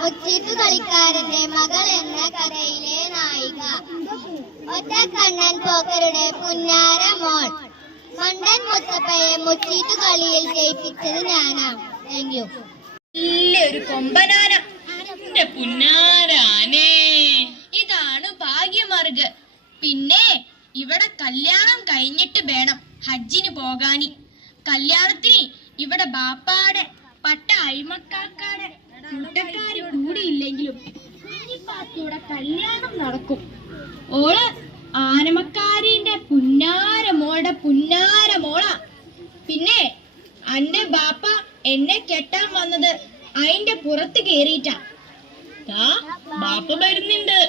മുച്ചീട്ടു കളിക്കാരന്റെ മകൾ എന്ന കഥയിലെ നായിക. ഒറ്റക്കണ്ണൻ പോക്കരുടെ പുന്നാര മോൾ. മണ്ടൻ മുത്തപ്പയെ മുച്ചീട്ടു കളിയിൽ ജയിപ്പിച്ചത് ഞാനാ. Thank you. ഒരു കൊമ്പനാന. എന്റെ പുന്നാരാനേ, ഇതാണ് ഭാഗ്യമാർഗ്. പിന്നെ ഇവിടെ കല്യാണം കഴിഞ്ഞിട്ട് വേണം ഹജ്ജിന് പോകാനി. കല്യാണത്തിന് ഇവിടെ ബാപ്പാടെ പട്ട അഴിമക്കാക്കാടെ കൂട്ടക്കാര് കൂടിയില്ലെങ്കിലും കുഞ്ഞിപ്പാത്തിയുടെ കല്യാണം നടക്കും. ഓള് ആനമക്കാരിന്റെ പുന്നാര മോളുടെ പുന്നാര മോളാ. പിന്നെ അന്റെ ബാപ്പ എന്നെ കെട്ടാൻ വന്നത് അതിന്റെ പുറത്ത് കേറിയിട്ടാ. ബാപ്പ വരുന്നുണ്ട്.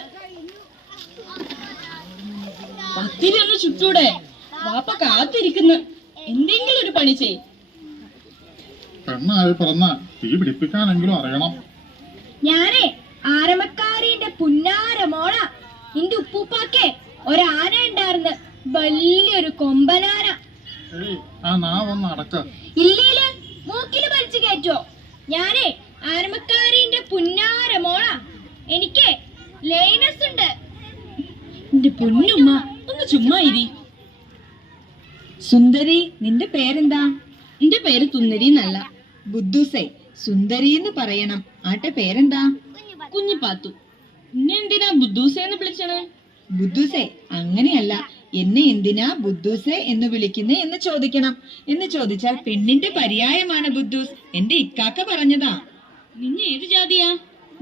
പത്തിരൊന്ന് ചുറ്റൂടെ? ബാപ്പ കാത്തിരിക്കുന്നു. എന്തെങ്കിലും ഒരു പണി ചെയ്. പെണ്ണായി പിറന്ന തീ പിടിപ്പിക്കാനെങ്കിലും അറിയണം. ഞാനേ ആനമക്കാരിന്റെ പുന്നാര മോള. നിന്റെ ഉപ്പൂപ്പാക്കെ ഒരാന ഉണ്ടായിരുന്നു, വലിയൊരു കൊമ്പനാന. ഇല്ലേ, മൂക്കില് വലിച്ചു കയറ്റോ? ഞാനേ ആനമക്കാരിന്റെ പുന്നാര മോള. എനിക്ക് ലൈനസ് ഉണ്ട്. എന്റെ പൊന്നുമ്മ ഒന്ന് ചുമ്മാ ഇരി. സുന്ദരി, നിന്റെ പേരെന്താ? എന്റെ പേര് തുന്നരി എന്നല്ല, ബുദ്ധൂസേ. സുന്ദരി എന്ന് പറയണം. ആട്ടെ പേരെന്താ? കുഞ്ഞിപ്പാത്തു. എന്നെ എന്തിനാ ബുദ്ധൂസേന്ന് വിളിച്ചത്? ബുദ്ധൂസേ അങ്ങനെയല്ല, എന്നെ എന്തിനാ ബുദ്ധൂസേ എന്ന് വിളിക്കുന്നേ എന്ന് ചോദിക്കണം. എന്ന് ചോദിച്ചാൽ പെണ്ണിന്റെ പര്യായമാണ് ബുദ്ധൂസ്. എന്റെ ഇക്കാക്ക പറഞ്ഞതാ. നിന്നെ ഏത് ജാതിയാ?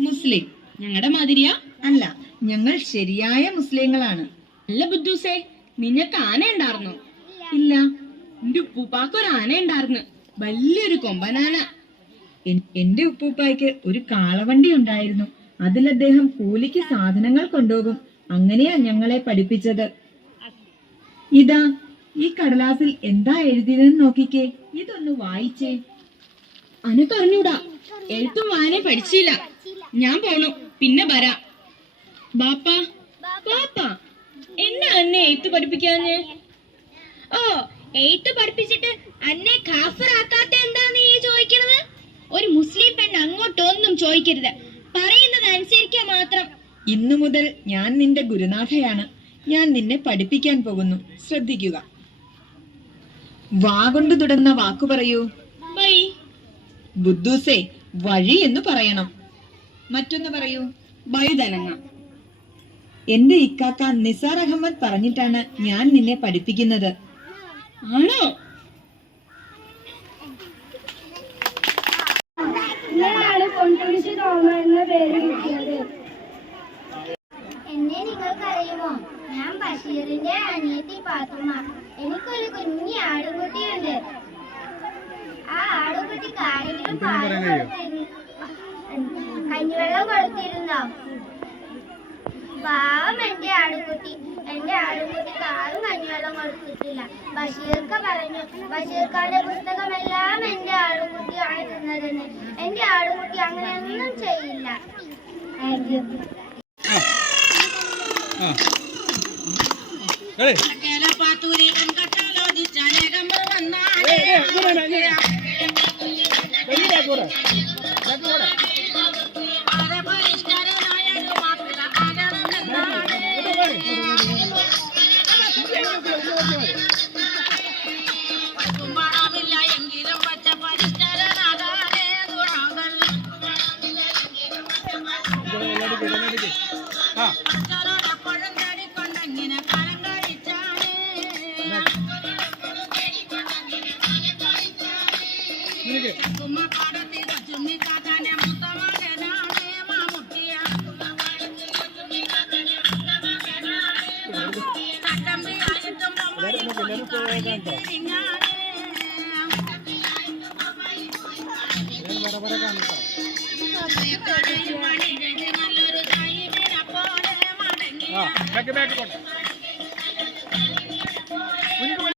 മുസ്ലിം. ഞങ്ങളുടെ മാതിരിയാ? അല്ല, ഞങ്ങൾ ശരിയായ മുസ്ലിങ്ങളാണ്. അല്ല ബുദ്ധൂസേ, നിനക്ക് ആന ഉണ്ടായിരുന്നോ? ഇല്ല. എന്റെ ഉപ്പൂപ്പാക്ക് ഒരു ആന ഉണ്ടായിരുന്നു, വലിയൊരു കൊമ്പനാന. എന്റെ ഉപ്പൂപ്പായ്ക്ക് ഒരു കാളവണ്ടി ഉണ്ടായിരുന്നു. അതിൽ അദ്ദേഹം കൂലിക്ക് സാധനങ്ങൾ കൊണ്ടുപോകും. അങ്ങനെയാ ഞങ്ങളെ പഠിപ്പിച്ചത്. ഇതാ ഈ കടലാസിൽ എന്താ എഴുതിയതെന്ന് നോക്കിക്കേ. ഇതൊന്ന് വായിച്ചേ. അനക്കറിഞ്ഞൂടാ, എഴുത്തും വായനയും പഠിച്ചില്ല. ഞാൻ പോണു, പിന്നെ വരാം. ബാപ്പ ബാപ്പ, എന്നാ എന്നെ എഴുത്ത് പഠിപ്പിക്കാഞ്ഞ്? ഓ, എഴുത്ത് പഠിപ്പിച്ചിട്ട് അന്നെ കാഫിറാക്കാത്ത എന്താന്ന് നീ ചോദിക്കണത്? ഒരു മുസ്ലിം പെണ്ണ് അങ്ങോട്ടൊന്നും ചോദിക്കരുത്, പറയുന്നത് അനുസരിക്കാൻ മാത്രം. ഇന്നു മുതൽ ഞാൻ നിന്റെ ഗുരുനാഥയാണ്. ഞാൻ നിന്നെ പഠിപ്പിക്കാൻ പോകുന്നു. ശ്രദ്ധിക്കുക. വാ കൊണ്ട് തുടങ്ങുന്ന വാക്കു പറയൂ. ബൈ. ബുദ്ധൂസേ, വഴി എന്ന് പറയണം. മറ്റൊന്ന് പറയൂ. വഴുതനങ്ങ. എന്റെ ഇക്കാക്ക നിസാർ അഹമ്മദ് പറഞ്ഞിട്ടാണ് ഞാൻ നിന്നെ പഠിപ്പിക്കുന്നത്. ആണോ? എന്നെ നിങ്ങൾക്കറിയുമോ? ഞാൻ ബഷീറിന്റെ അനിയത്തി പാത്തുമ്മ. എനിക്കൊരു കുഞ്ഞി ആടുകുട്ടിയുണ്ട്. ആ ആടുകുട്ടിക്ക് ആരെങ്കിലും കഞ്ഞിവെള്ളം കൊടുത്തിരുന്നോ? പാവം എന്റെ ആടുകുട്ടി. എന്റെ ആടുകുട്ടിക്ക് ആരും കഞ്ഞിവെള്ളം കൊടുത്തിട്ടില്ല. ബഷീർക്ക പറഞ്ഞു, ബഷീർക്കാന്റെ പുസ്തകമെല്ലാം എന്റെ ആടുകുട്ടി ആയിരുന്നതെന്ന്. എന്റെ ആടുകുട്ടി അങ്ങനെയൊന്നും ചെയ്യില്ല. Thank you. ബാക്ക്